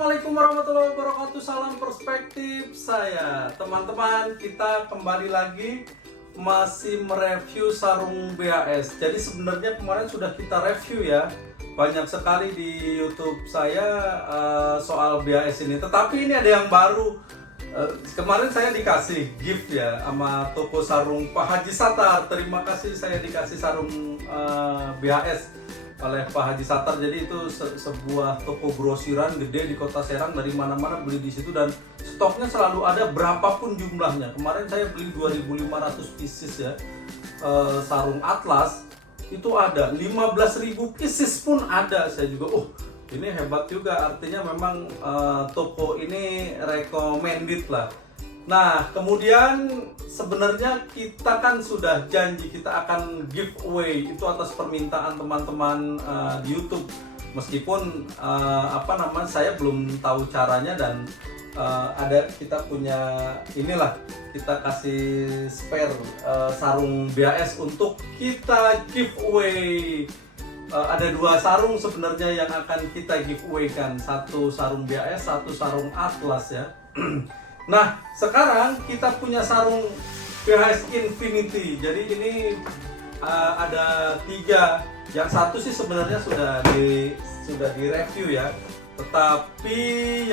Assalamualaikum warahmatullahi wabarakatuh. Salam perspektif saya. Teman-teman, kita kembali lagi masih mereview sarung BAS. Jadi sebenarnya kemarin sudah kita review ya. Banyak sekali di YouTube saya soal BAS ini. Tetapi ini ada yang baru. Kemarin saya dikasih gift ya sama toko sarung Pak Haji Satar. Terima kasih saya dikasih sarung BAS oleh Pak Haji Satar. Jadi itu sebuah toko grosiran gede di Kota Serang, dari mana-mana beli di situ dan stoknya selalu ada berapapun jumlahnya. Kemarin saya beli 2.500 pieces ya, sarung atlas itu ada 15.000 pieces pun ada. Saya juga ini hebat juga, artinya memang toko ini recommended lah. Nah, kemudian sebenarnya kita kan sudah janji kita akan giveaway itu atas permintaan teman-teman di YouTube. Meskipun saya belum tahu caranya dan kita punya inilah, kita kasih spare sarung BAS untuk kita giveaway. Ada 2 sarung sebenarnya yang akan kita giveaway kan, satu sarung BAS, satu sarung atlas ya. Nah, sekarang kita punya sarung BAS Infinity. Jadi ini ada 3. Yang satu sih sebenarnya sudah di review ya. Tetapi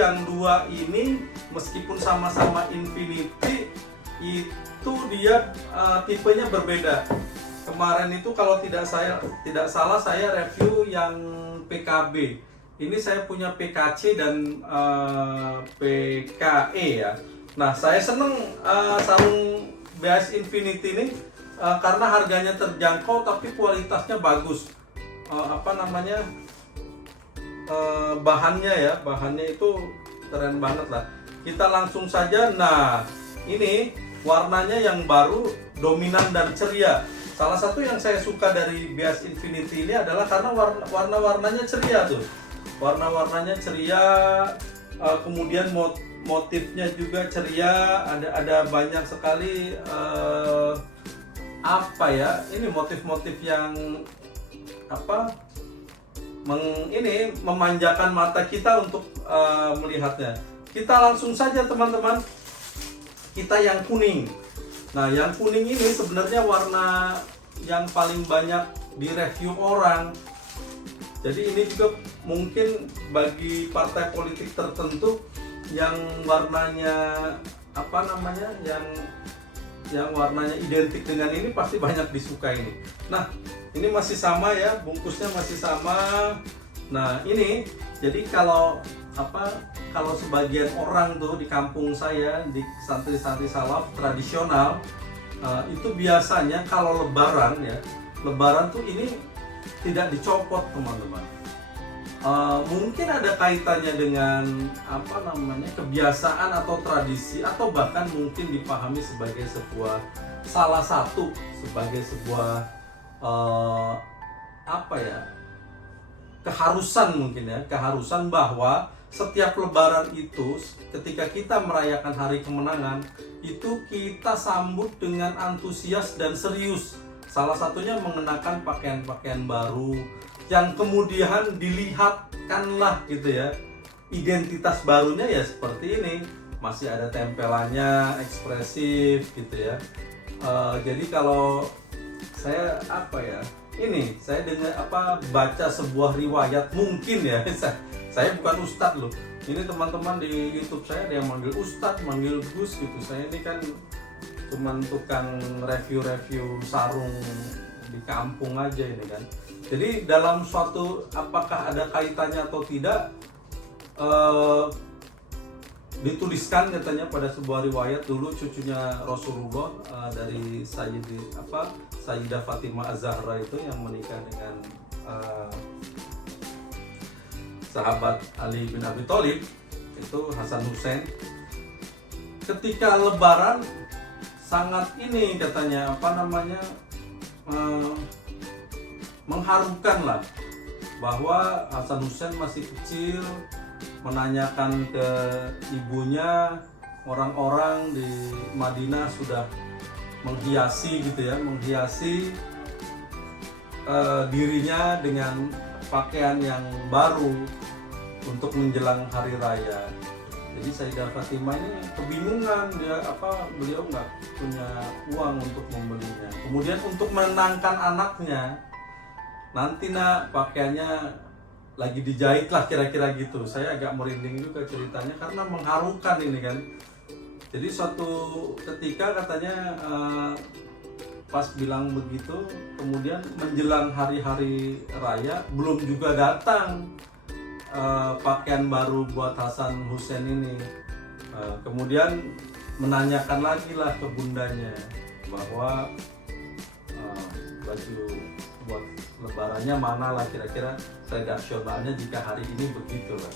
yang 2 ini meskipun sama-sama Infinity, itu dia tipenya berbeda. Kemarin itu kalau tidak salah saya review yang PKB. Ini saya punya PKC dan PKE ya. Nah, saya seneng sarung BAS Infinity ini karena harganya terjangkau tapi kualitasnya bagus. Bahannya itu keren banget lah. Kita langsung saja. Nah, ini warnanya yang baru, dominan dan ceria. Salah satu yang saya suka dari BAS Infinity ini adalah karena warna-warnanya ceria tuh. Warna-warnanya ceria, kemudian motifnya juga ceria, ada banyak sekali ini motif-motif yang memanjakan mata kita untuk melihatnya. Kita langsung saja teman-teman, kita yang kuning. Nah, yang kuning ini sebenarnya warna yang paling banyak di review orang. Jadi ini juga mungkin bagi partai politik tertentu yang warnanya yang warnanya identik dengan ini pasti banyak disukai ini. Nah, ini masih sama ya, bungkusnya masih sama. Nah, ini jadi kalau sebagian orang tuh di kampung saya, di santri-santri salaf tradisional, itu biasanya kalau lebaran tuh ini tidak dicopot teman-teman. Mungkin ada kaitannya dengan kebiasaan atau tradisi, atau bahkan mungkin dipahami sebagai keharusan mungkin ya, keharusan bahwa setiap lebaran itu ketika kita merayakan hari kemenangan itu kita sambut dengan antusias dan serius. Salah satunya mengenakan pakaian-pakaian baru yang kemudian dilihatkanlah gitu ya. Identitas barunya ya seperti ini, masih ada tempelannya, ekspresif gitu ya. Jadi kalau saya saya baca sebuah riwayat mungkin ya. Saya bukan ustadz loh. Ini teman-teman di YouTube saya ada yang manggil ustadz, manggil Gus gitu. Saya ini kan cuman tukang review sarung di kampung aja ini kan. Jadi dalam suatu, apakah ada kaitannya atau tidak, dituliskan katanya pada sebuah riwayat dulu cucunya Rasulullah, dari Sayyidah Fatimah Az-Zahra itu yang menikah dengan sahabat Ali bin Abi Thalib, itu Hasan Hussein. Ketika lebaran sangat ini katanya mengharukan lah, bahwa Hasan Hussein masih kecil menanyakan ke ibunya, orang-orang di Madinah sudah menghiasi dirinya dengan pakaian yang baru, untuk menjelang hari raya. Jadi Sayyidah Fatimah ini kebingungan, beliau nggak punya uang untuk membelinya. Kemudian untuk menenangkan anaknya, nanti nak pakaiannya lagi dijahit lah kira-kira gitu. Saya agak merinding juga ceritanya karena mengharukan ini kan. Jadi suatu ketika katanya pas bilang begitu, kemudian menjelang hari-hari raya belum juga datang pakaian baru buat Hasan Hussein ini. Kemudian menanyakan lagi lah ke bundanya bahwa baju buat lebarannya mana lah kira-kira redaksionalnya jika hari ini begitu lah.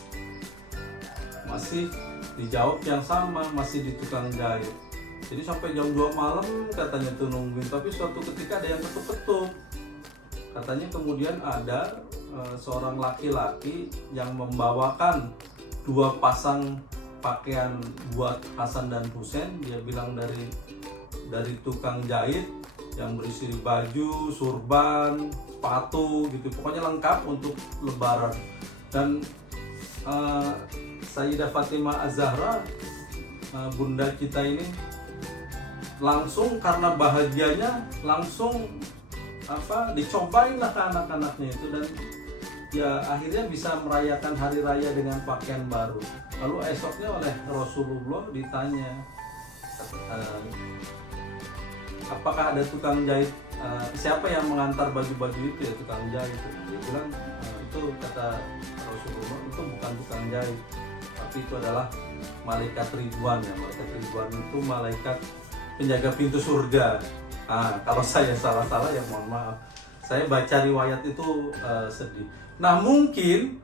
Masih dijawab yang sama, masih di tukang jahit. Jadi sampai jam 2 malam katanya tuh nungguin, tapi suatu ketika ada yang ketuk-ketuk. Katanya kemudian ada seorang laki-laki yang membawakan 2 pasang pakaian buat Hasan dan Hussein. Dia bilang dari tukang jahit yang berisi baju, surban, sepatu gitu, pokoknya lengkap untuk lebaran. Dan Sayyidah Fatimah Az-Zahra, bunda kita ini langsung karena bahagianya langsung dicobain lah ke anak-anaknya itu, dan ya akhirnya bisa merayakan hari raya dengan pakaian baru. Lalu esoknya oleh Rasulullah ditanya, apakah ada tukang jahit, siapa yang mengantar baju-baju itu ya, tukang jahit. Dia bilang itu kata Rasulullah itu bukan tukang jahit, tapi itu adalah malaikat Ridwan ya. Malaikat Ridwan itu malaikat penjaga pintu surga. Kalau saya salah-salah ya mohon maaf. Saya baca riwayat itu sedih. Nah mungkin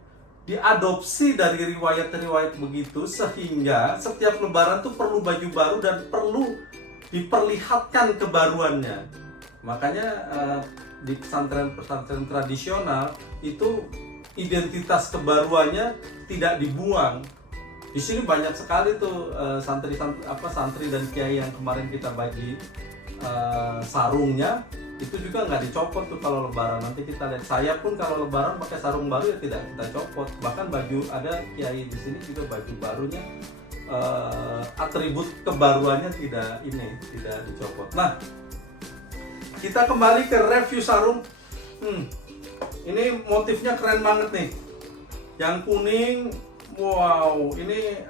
diadopsi dari riwayat-riwayat begitu sehingga setiap lebaran tuh perlu baju baru dan perlu diperlihatkan kebaruannya. Makanya di pesantren-pesantren tradisional itu identitas kebaruannya tidak dibuang. Di sini banyak sekali tuh santri dan kiai yang kemarin kita bagi sarungnya itu juga nggak dicopot tuh kalau lebaran. Nanti kita lihat, saya pun kalau lebaran pakai sarung baru ya tidak kita copot. Bahkan baju, ada kiai di sini juga baju barunya atribut kebaruannya tidak dicopot. Nah, kita kembali ke review sarung. Ini motifnya keren banget nih. Yang kuning, wow, ini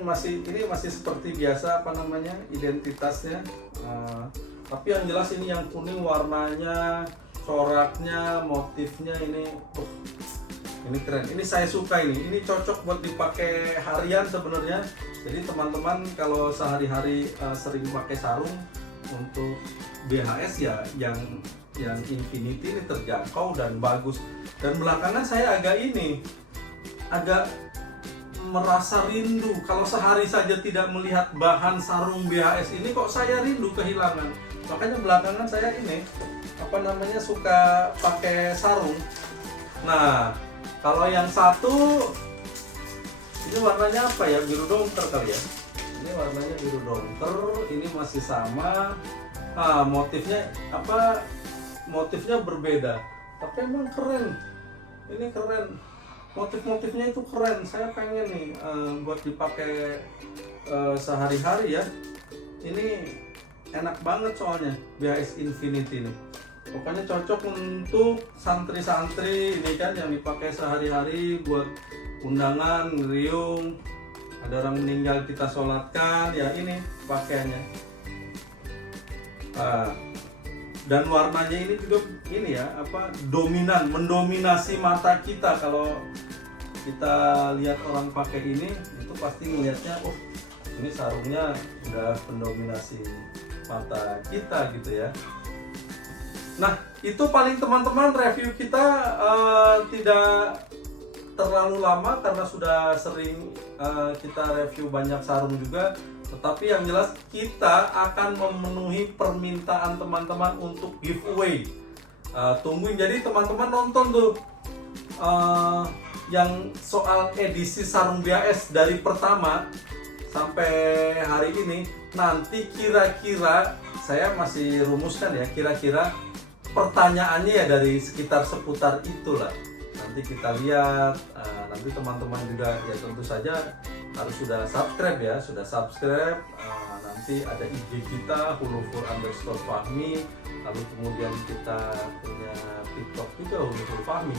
masih seperti biasa identitasnya. Tapi yang jelas ini yang kuning warnanya, coraknya, motifnya ini keren. Ini saya suka ini. Ini cocok buat dipakai harian sebenarnya. Jadi teman-teman kalau sehari-hari sering pakai sarung untuk BHS ya yang Infinity ini terjangkau dan bagus. Dan belakangan saya agak merasa rindu kalau sehari saja tidak melihat bahan sarung BHS ini, kok saya rindu kehilangan. Makanya belakangan saya suka pakai sarung. Nah, kalau yang satu ini warnanya apa ya? Biru dongker kali ya. Ini warnanya biru dongker, ini masih sama. Motifnya berbeda. Tapi emang keren. Ini keren. Motif-motifnya itu keren. Saya pengen nih buat dipakai sehari-hari ya. Ini enak banget soalnya BHS Infinity ini. Pokoknya cocok untuk santri-santri ini kan, yang dipakai sehari-hari buat undangan, ngeriung, ada orang meninggal kita sholatkan, ya ini pakaiannya. Dan warnanya ini juga dominan, mendominasi mata kita. Kalau kita lihat orang pakai ini, itu pasti melihatnya, oh ini sarungnya udah mendominasi mata kita gitu ya. Nah, itu paling teman-teman review kita tidak terlalu lama karena sudah sering kita review banyak sarung juga. Tetapi yang jelas kita akan memenuhi permintaan teman-teman untuk giveaway. Tungguin, jadi teman-teman nonton tuh yang soal edisi sarung BHS dari pertama sampai hari ini. Nanti kira-kira saya masih rumuskan ya, kira-kira pertanyaannya ya dari sekitar seputar itulah. nanti kita lihat. Nanti teman-teman juga ya tentu saja harus sudah subscribe ya, sudah subscribe. Nanti ada IG kita Huluful_Fahmi, lalu kemudian kita punya TikTok juga Huluful Fahmi.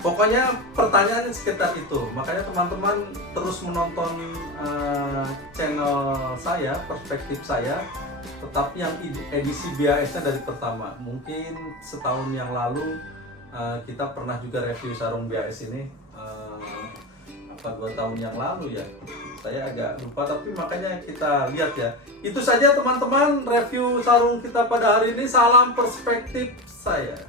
Pokoknya pertanyaannya sekitar itu, makanya teman-teman terus menonton channel saya, perspektif saya, tetapi yang edisi BAS-nya dari pertama. Mungkin setahun yang lalu kita pernah juga review sarung BAS ini, apa 2 tahun yang lalu ya, saya agak lupa, tapi makanya kita lihat ya. Itu saja teman-teman review sarung kita pada hari ini. Salam perspektif saya.